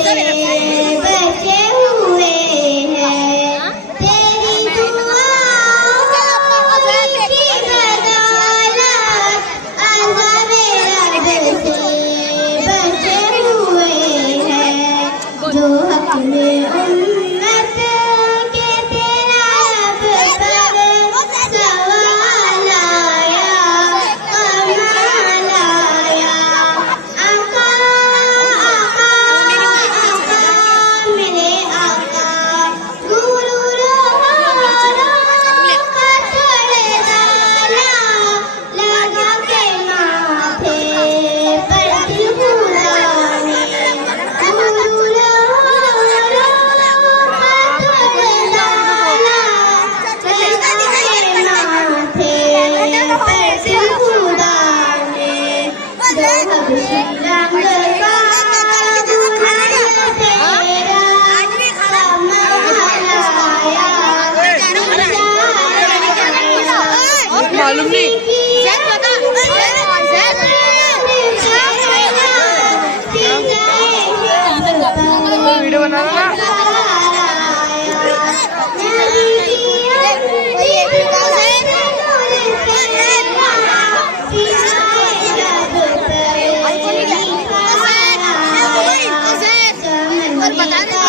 बचे हुए हैं तेरी दुआओं की बदौलत अज़ाबे रब से बचे हुए हैं जो हक में उम्मत के तेरा अब पर सवाल आया कमाल आया आका मेरे आका गुरु रोहारा का सड़दाना लगा के माथे पर दिलहुराने गुरु रोहारा का सड़दाना लगा के माथे पर दिलहुराने जो हबशी रंग का मालूम नहीं वीडियो बनाना ना बता